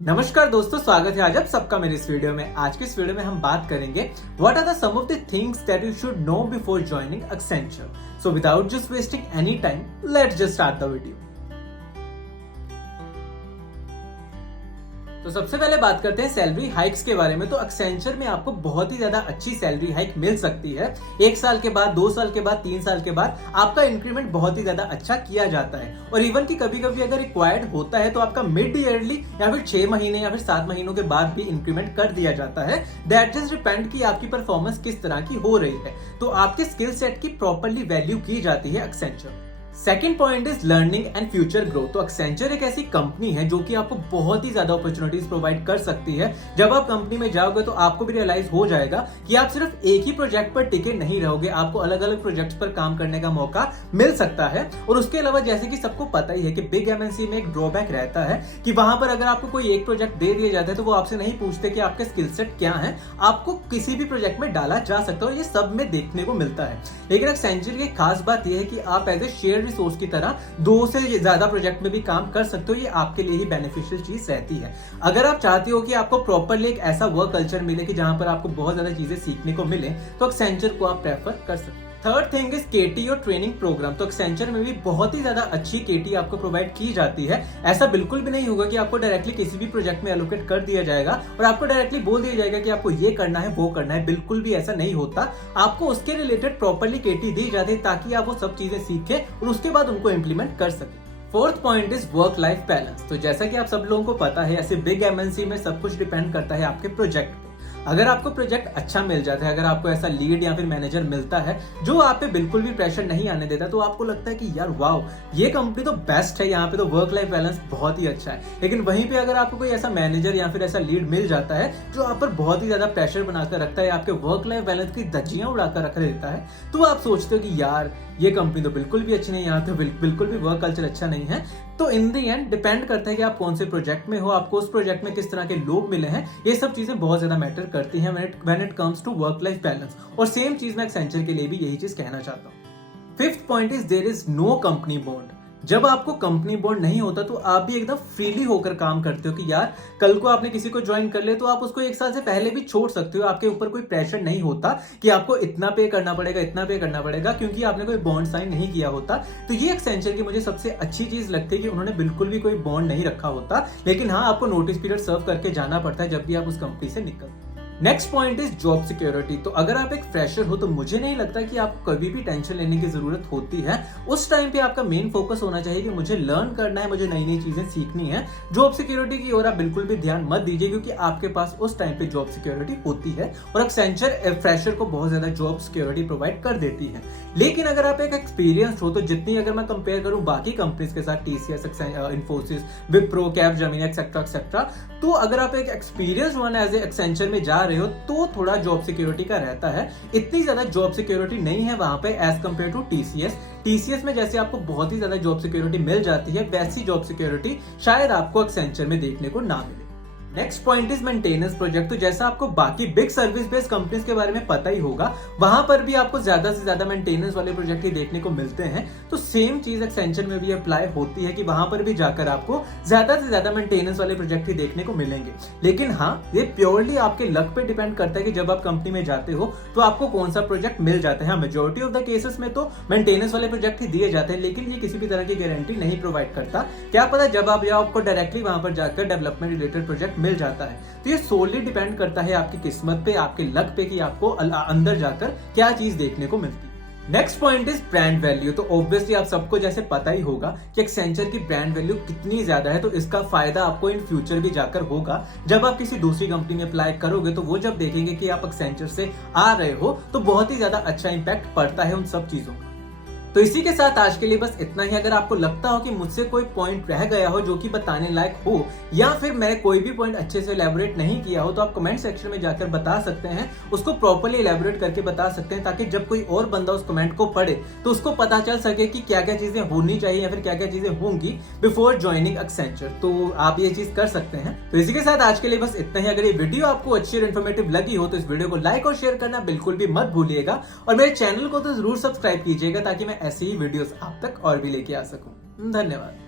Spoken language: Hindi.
नमस्कार दोस्तों, स्वागत है आज आप सबका मेरे इस वीडियो में। आज के इस वीडियो में हम बात करेंगे what are the some of the things that you should know before joining Accenture. So without just wasting any time, let's just start the video. तो सबसे पहले बात करते हैं सैलरी हाइक्स के बारे में। तो एक्सेंचर में आपको बहुत ही ज्यादा अच्छी सैलरी हाइक मिल सकती है। 1 साल के बाद, 2 साल के बाद, 3 साल के बाद आपका इंक्रीमेंट बहुत ही ज्यादा अच्छा किया जाता है। और इवन कि कभी कभी अगर रिक्वायर्ड होता है तो आपका मिड ईयरली या फिर 6 महीने या फिर 7 महीनों के बाद भी इंक्रीमेंट कर दिया जाता है। दैट जस्ट डिपेंड कि आपकी परफॉर्मेंस किस तरह की हो रही है। तो आपके स्किल सेट की प्रॉपरली वैल्यू की जाती है Accenture. Second point is learning and future growth. तो एक्सेंचर एक ऐसी कंपनी है जो कि आपको बहुत ही ज्यादा अपॉर्चुनिटीज प्रोवाइड कर सकती है। जब आप कंपनी में जाओगे तो आपको भी रियलाइज हो जाएगा कि आप सिर्फ एक ही प्रोजेक्ट पर टिके नहीं रहोगे, आपको अलग अलग प्रोजेक्ट्स पर काम करने का मौका मिल सकता है। और उसके अलावा जैसे कि सबको पता ही है कि बिग एमएनसी में एक ड्रॉबैक रहता है कि वहां पर अगर आपको कोई एक प्रोजेक्ट दे दिया जाता है तो वो आपसे नहीं पूछते कि आपके स्किल सेट क्या है, आपको किसी भी प्रोजेक्ट में डाला जा सकता है और ये सब में देखने को मिलता है। लेकिन एक्सेंचर की खास बात यह है कि आप एज ए शेयर रिसोर्स की तरह 2 से ज्यादा प्रोजेक्ट में भी काम कर सकते हो। ये आपके लिए ही बेनिफिशियल चीज रहती है। अगर आप चाहते हो कि आपको प्रॉपरली एक ऐसा वर्क कल्चर मिले कि जहां पर आपको बहुत ज्यादा चीजें सीखने को मिले, तो एक्सेंचर को आप प्रेफर कर सकते हो। थर्ड थिंग इज केटी और ट्रेनिंग प्रोग्राम। तो एक्सेंचर में भी बहुत ही ज्यादा अच्छी केटी आपको प्रोवाइड की जाती है। ऐसा बिल्कुल भी नहीं होगा कि आपको डायरेक्टली किसी भी प्रोजेक्ट में एलोकेट कर दिया जाएगा और आपको डायरेक्टली बोल दिया जाएगा कि आपको ये करना है, वो करना है। बिल्कुल भी ऐसा नहीं होता। आपको उसके रिलेटेड प्रॉपरली केटी दी जाती है ताकि आप वो सब चीजें सीखें और उसके बाद उनको इंप्लीमेंट कर सकें। Fourth point is work life balance. तो जैसा कि आप सब लोगों को पता है, ऐसे बिग एमएनसी में सब कुछ डिपेंड करता है आपके प्रोजेक्ट पे। अगर आपको प्रोजेक्ट अच्छा मिल जाता है, अगर आपको ऐसा लीड या फिर मैनेजर मिलता है जो आप पे बिल्कुल भी प्रेशर नहीं आने देता, तो आपको लगता है कि यार वाओ, ये कंपनी तो बेस्ट है, यहाँ पे तो वर्क लाइफ बैलेंस बहुत ही अच्छा है। लेकिन वहीं पे अगर आपको कोई ऐसा मैनेजर या फिर ऐसा लीड मिल जाता है जो आप पर बहुत ही ज्यादा प्रेशर बनाकर रखता है, आपके वर्क लाइफ बैलेंस की धज्जियां उड़ाकर रख देता है, तो आप सोचते हो कि यार ये कंपनी तो बिल्कुल भी अच्छी नहीं है, यहाँ तो बिल्कुल भी वर्क कल्चर अच्छा नहीं है। तो इन दी एंड डिपेंड करता है कि आप कौन से प्रोजेक्ट में हो, आपको उस प्रोजेक्ट में किस तरह के लोग मिले हैं। ये सब चीजें बहुत ज्यादा मैटर करती हैं when it comes to work life balance. और सेम चीज मैं एक्सेंचर के लिए भी यही चीज कहना चाहता हूँ। Fifth point is there is no company bond. जब आपको कंपनी बॉन्ड नहीं होता तो आप भी एकदम फ्रीली होकर काम करते हो कि यार कल को आपने किसी को ज्वाइन कर लिया तो आप उसको 1 साल से पहले भी छोड़ सकते हो। आपके ऊपर कोई प्रेशर नहीं होता कि आपको इतना पे करना पड़ेगा, इतना पे करना पड़ेगा, क्योंकि आपने कोई बॉन्ड साइन नहीं किया होता। तो ये एक्सेंचर की मुझे सबसे अच्छी चीज लगती है कि उन्होंने बिल्कुल भी कोई बॉन्ड नहीं रखा होता। लेकिन हाँ, आपको नोटिस पीरियड सर्व करके जाना पड़ता है जब भी आप उस कंपनी से निकलते। Next point is job security. तो अगर आप एक फ्रेशर हो तो मुझे नहीं लगता कि आपको कभी भी टेंशन लेने की जरूरत होती है। उस टाइम पे आपका मेन फोकस होना चाहिए कि मुझे लर्न करना है, मुझे नई नई चीजें सीखनी है। जॉब सिक्योरिटी की ओर आप बिल्कुल भी ध्यान मत दीजिए, क्योंकि आपके पास उस टाइम पे जॉब सिक्योरिटी होती है और एक्सेंचर फ्रेशर को बहुत ज्यादा जॉब सिक्योरिटी प्रोवाइड कर देती है। लेकिन अगर आप एक एक्सपीरियंस हो, तो जितनी अगर मैं कंपेयर करूं बाकी कंपनीज के साथ, TCS, Infosys, Wipro, Capgemini etcetera etcetera, तो अगर आप एक experience one as a Accenture में जा रहे हो तो थोड़ा जॉब सिक्योरिटी का रहता है। इतनी ज्यादा जॉब सिक्योरिटी नहीं है वहां पे as compare to TCS. TCS में जैसे आपको बहुत ही ज्यादा जॉब सिक्योरिटी मिल जाती है, वैसी जॉब सिक्योरिटी शायद आपको एक्सेंचर में देखने को ना मिले। Next point is maintenance project. तो जैसा आपको बाकी बिग सर्विस बेस्ड कंपनीज के बारे में पता ही होगा, वहां पर भी आपको ज्यादा से ज्यादा मेंटेनेंस वाले प्रोजेक्ट ही देखने को मिलते हैं। तो सेम चीज एक्सेंचर में भी अप्लाई होती है कि वहां पर भी जाकर आपको ज्यादा से ज्यादा मेंटेनेंस वाले प्रोजेक्ट ही देखने को मिलेंगे। लेकिन हाँ, ये प्योरली आपके लक पे डिपेंड करता है कि जब आप कंपनी में जाते हो तो आपको कौन सा प्रोजेक्ट मिल जाता है। मेजोरिटी ऑफ द केसेस में तो मेंटेनेंस वाले प्रोजेक्ट ही दिए जाते हैं, लेकिन ये किसी भी तरह की गारंटी नहीं प्रोवाइड करता। क्या पता जब आप या आपको डायरेक्टली वहां पर जाकर डेवलपमेंट रिलेटेड प्रोजेक्ट मिल जाता है। तो ये सोली डिपेंड करता है आपकी किस्मत पे, आपके लक पे कि आपको अंदर जाकर क्या चीज देखने को मिलती है। Next point is brand value. तो ऑब्वियसली आप सबको जैसे पता ही होगा कि एक्सेंचर की ब्रांड वैल्यू कितनी ज्यादा है। तो इसका फायदा आपको इन फ्यूचर भी जाकर होगा। जब आप किसी दूसरी कंपनी में अप्लाई करोगे तो वो जब देखेंगे कि आप एक्सेंचर से आ रहे हो तो बहुत ही ज्यादा अच्छा इंपैक्ट पड़ता है उन सब चीजों का। तो इसी के साथ आज के लिए बस इतना ही। अगर आपको लगता हो कि मुझसे कोई पॉइंट रह गया हो जो कि बताने लायक हो, या फिर मैं कोई भी पॉइंट अच्छे से इलैबोरेट नहीं किया हो, तो आप कमेंट सेक्शन में जाकर बता सकते हैं, उसको प्रॉपर्ली इलैबोरेट करके बता सकते हैं, ताकि जब कोई और बंदा उस कमेंट को पढ़े तो उसको पता चल सके कि क्या क्या चीजें होनी चाहिए या फिर क्या क्या चीजें होंगी बिफोर ज्वाइनिंग एक्सेंचर। तो आप ये चीज कर सकते हैं। तो इसी के साथ आज के लिए बस इतना ही। अगर ये वीडियो आपको अच्छी और इन्फॉर्मेटिव लगी हो तो इस वीडियो को लाइक और शेयर करना बिल्कुल भी मत भूलिएगा, और मेरे चैनल को तो जरूर सब्सक्राइब कीजिएगा ताकि मैं ऐसी ही वीडियोस आप तक और भी लेके आ सकूं। धन्यवाद।